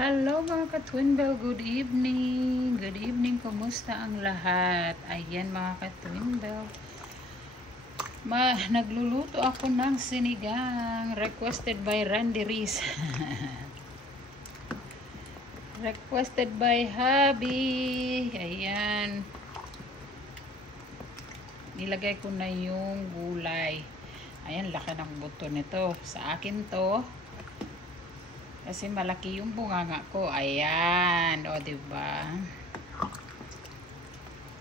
Hello mga ka-Twinbell, good evening. Good evening, kumusta ang lahat? Ayan mga ka-Twinbell. Nagluluto ako ng sinigang. Requested by Randy Reese. Requested by Habi. Ayan. Nilagay ko na yung gulay. Ayan, laki ng buto nito. Sa akin to. Kasi malaki yung bunganga ko. Ayan. O, diba?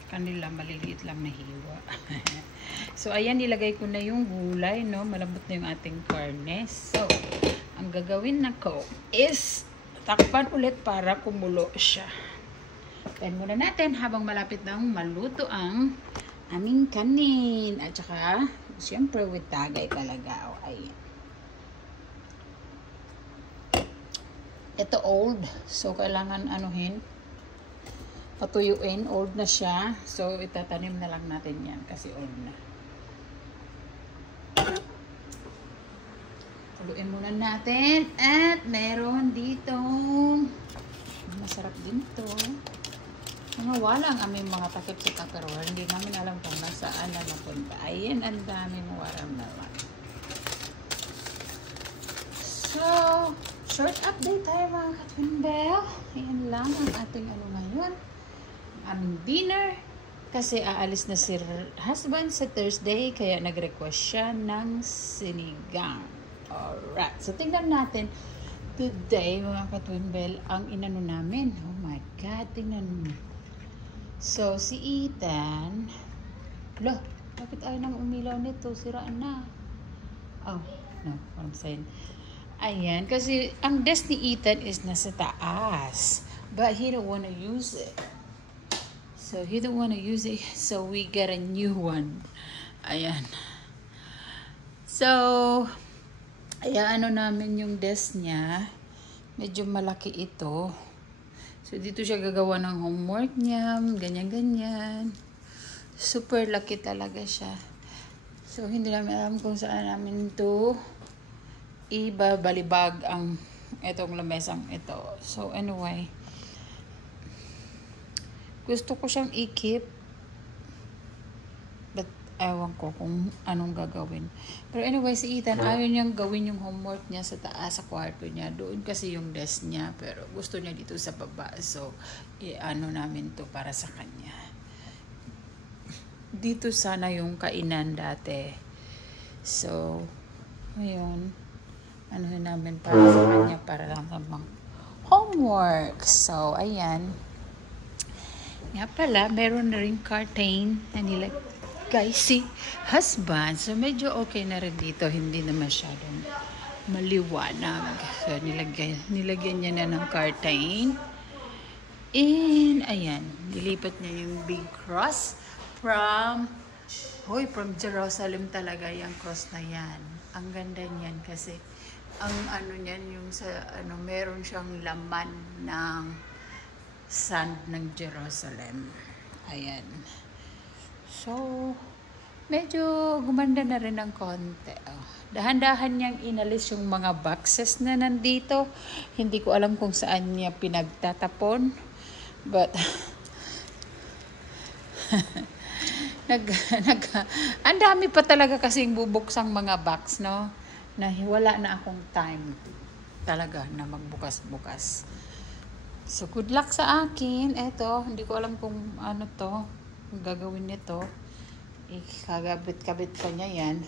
Kanila maliliit lang na hiwa. So, ayan, nilagay ko na yung gulay, no? Malambot na yung ating karne. So, ang gagawin na ko is takpan ulit para kumulo siya. Tayo muna natin habang malapit nang maluto ang aming kanin. At saka, siyempre, with tagay talaga. O, ayan. Ito old. So, kailangan anuhin. Patuyuin. Old na siya. So, itatanim na lang natin yan kasi old na. Tuluin muna natin. At meron dito. Masarap din to. Mga walang aming mga takip sa tupperware. Hindi namin alam kung nasaan na napunta. Ayan, ang daming walang naman. So, short update tayo mga ka-Twinbell. Ayan lang ang ating ano ngayon. Aming dinner. Kasi aalis na si husband sa Thursday. Kaya nag-request siya ng sinigang. Alright. So, tingnan natin. Today, mga ka-Twinbell, ang inano namin. Oh my God. Tingnan mo. So, si Ethan. Loh, bakit ayaw nang umilaw nito? Siraan na. Oh, no. What I'm saying. Ayan, kasi ang desk ni Ethan is nasa taas. But he don't want to use it. So, he don't want to use it. So, we get a new one. Ayan. So, ayan, ano namin yung desk niya. Medyo malaki ito. So, dito siya gagawa ng homework niya. Ganyan-ganyan. Super laki talaga siya. So, hindi namin alam kung saan namin to ibabalibag ang itong lamesang ito. So, anyway. Gusto ko siyang i-keep. But, ewan ko kung anong gagawin. Pero anyway, si Ethan, ayaw niyang gawin yung homework niya sa taas, sa kwarto niya. Doon kasi yung desk niya. Pero gusto niya dito sa baba. So, ano namin to para sa kanya. Dito sana yung kainan dati. So, ayun. Anuhin namin para sa kanya para lang namang homework. So, ayan. Nga pala, meron na rin curtain na nilagay si husband. So, medyo okay na rin dito. Hindi na masyadong maliwanag. So, nilagyan niya na ng curtain. And, ayan. Nilipat niya yung big cross from Jerusalem talaga yung cross na yan. Ang ganda niyan kasi ang ano niyan yung sa ano meron siyang laman ng sand ng Jerusalem. Ayan. So, medyo gumanda na rin ng konti. Oh. Dahan-dahan niyang inalis yung mga boxes na nandito. Hindi ko alam kung saan niya pinagtatapon. But, ang dami pa talaga kasing bubuksang mga box, no? Na wala na akong time talaga na magbukas-bukas. So, good luck sa akin. Eto, hindi ko alam kung ano to, kung gagawin nito. Ikagabit-kabit pa niya yan.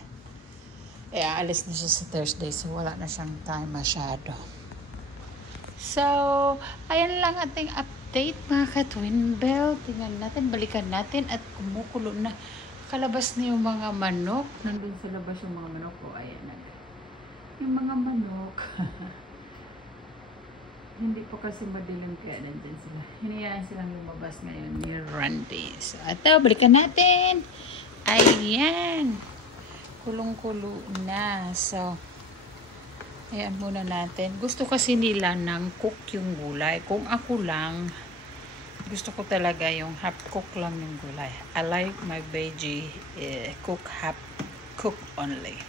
Aalis na siya sa Thursday, so wala na siyang time masyado. So, ayan lang ating update mga ka-Twinbell. Tingnan natin, balikan natin at kumukulo na. Kalabas na yung mga manok. Nandun sa labas yung mga manok. O, ayan na. Yung mga manok. Hindi po kasi madilim kaya nandyan sila. Hinayaan silang lumabas ngayon ni Randy. So, ito, balikan natin. Ayan. Kulong-kulo na. So, ayan muna natin. Gusto kasi nila ng cook yung gulay. Kung ako lang, gusto ko talaga yung half cook lang yung gulay. I like my veggie half cook only.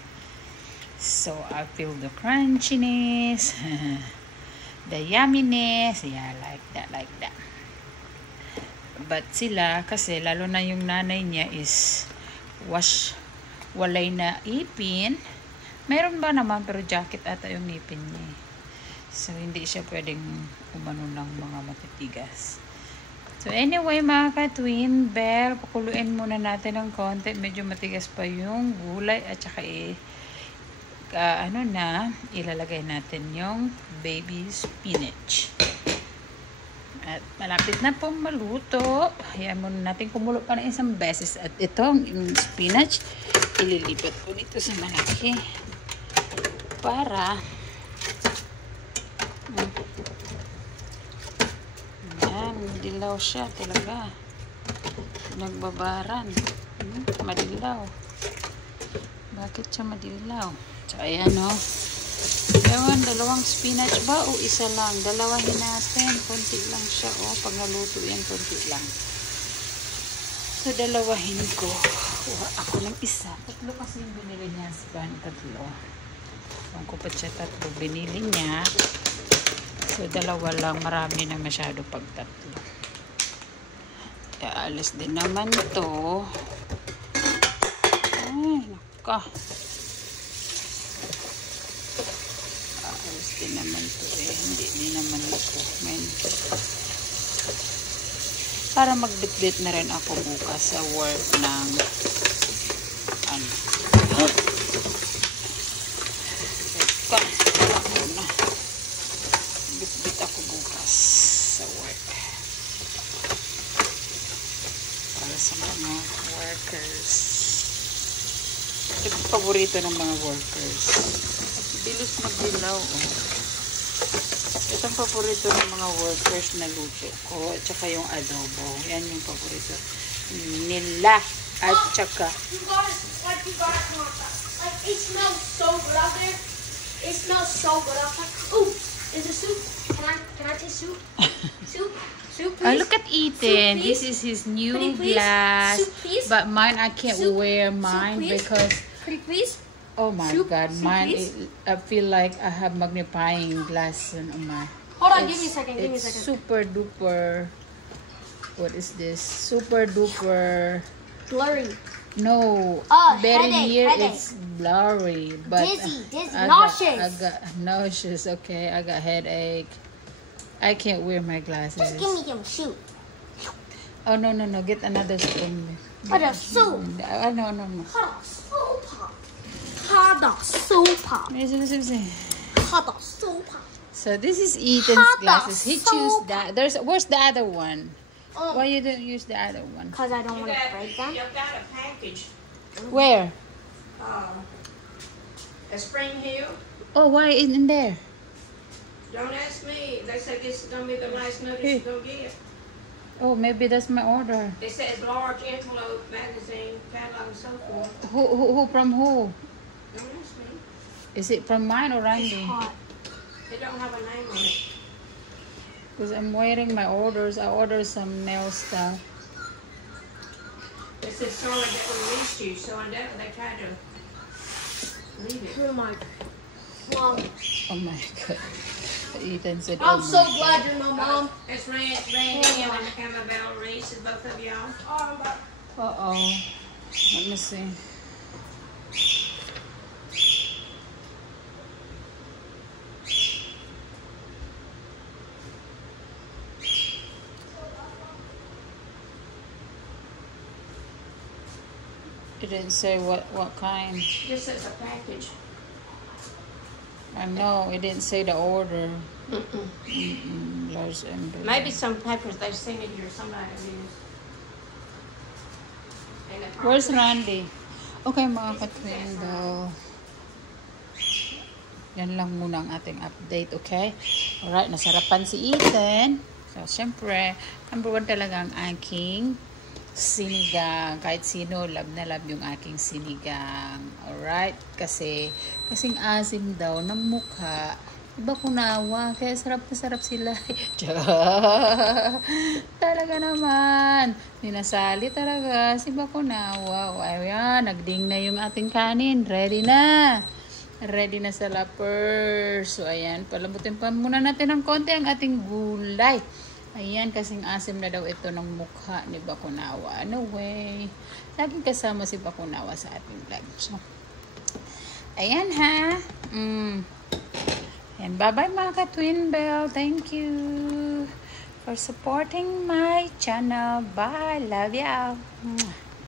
So, I feel the crunchiness. the yumminess. Yeah, like that. But sila, kasi lalo na yung nanay niya is walay na ipin. Meron ba naman, pero jacket ata yung ipin niya. So, hindi siya pwedeng umano ng mga matitigas. So, anyway, mga ka-twin bell, pakuluin muna natin ng konti. Medyo matigas pa yung gulay at saka ilalagay natin yung baby spinach. At malapit na pong maluto. Hayaan muna natin kumulo pa ng isang beses. At itong spinach, ililipat ko dito sa malaki. Para yan, dilaw siya talaga. Nagbabaran. Madilaw. Bakit siya madilaw? So, ayan o. Dalawang spinach ba o isa lang? Dalawahin natin. Konti lang siya o. Pag naluto yan, konti lang. So, dalawahin ko. Kuha ako ng isa. Tatlo kasi yung binili niya. Tatlo. Kung ko pa siya tatlo binili niya. So, dalawa lang. Marami na masyado pag tatlo. Alis din naman to. Ay, naka. Alis din naman to eh. Hindi din naman ito. Para magbitbit na rin ako bukas sa work ng bitbit ako bukas sa work para sa mga workers. Ito yung paborito ng mga workers. Bilis magdilaw Ito ang paborito ng mga workers na luto ko at saka yung adobo. Yan yung paborito nila at saka you guys like it smells so good out there. It smells so good outside. Ooh, is it soup? Can I taste soup? Soup, please. look at Ethan. This is his new glass. Soup, please. But mine, I can't wear mine because Pretty please. oh my God, mine. I feel like I have magnifying glass on my. Hold on, give me a second. It's super duper. What is this? Super duper. Blurry. No, better headache, headache. it's blurry. But Dizzy, I nauseous. got nauseous. Okay, I got headache. I can't wear my glasses. Just give me some soup. Oh no. Get another spoon. What a soup. No. Hot soup. Hot soup. Hot soup. So this is Ethan's Hot glasses. He soup. chose that. Where's the other one? Oh. Why you don't use the other one? Because I don't want to break them. You got a package. Where? A Spring Hill. Oh, why isn't in there? Don't ask me. They said this is going to be the last notice you're going to get. Oh, maybe that's my order. It says large envelope, magazine, catalog, and so forth. Who from who? Don't ask me. Is it from mine or Randy? Hot. They don't have a name on it. Because I'm waiting my orders. I ordered some nail stuff. It says sorry that we reached you, so I doubt they tried to leave it. Oh my. Mom. Oh my God. Ethan said, I'm oh so my glad you're my mom. It's Randy and Amabel Reese, is both of y'all. Uh-oh. Let me see. It didn't say what kind. Just as a package. I know, it didn't say the order. Large envelope. Maybe some papers they've seen it here, somebody used. Where's Randy? Okay, mga ka-twin daw. Yan lang muna ang ating update, okay? Alright, nasarapan si Ethan. So, syempre, number 1 talaga ang aking sinigang. Kahit sino, love na love yung aking sinigang. Alright? Kasing asim daw ng mukha. Iba kunawa. Kaya sarap na sarap sila. Talaga naman. Ninasali talaga. Si Bakunawa. Ayan, nagding na yung ating kanin. Ready na. Ready na sa lapper. So, ayan. Palambutin pa muna natin ng konti ang ating gulay. Ayan, kasing asim na daw ito ng mukha ni Bakunawa. No way. Laging kasama si Bakunawa sa ating vlog. So, ayan ha. And bye-bye mga ka-Twin Bell. Thank you for supporting my channel. Bye. Love ya.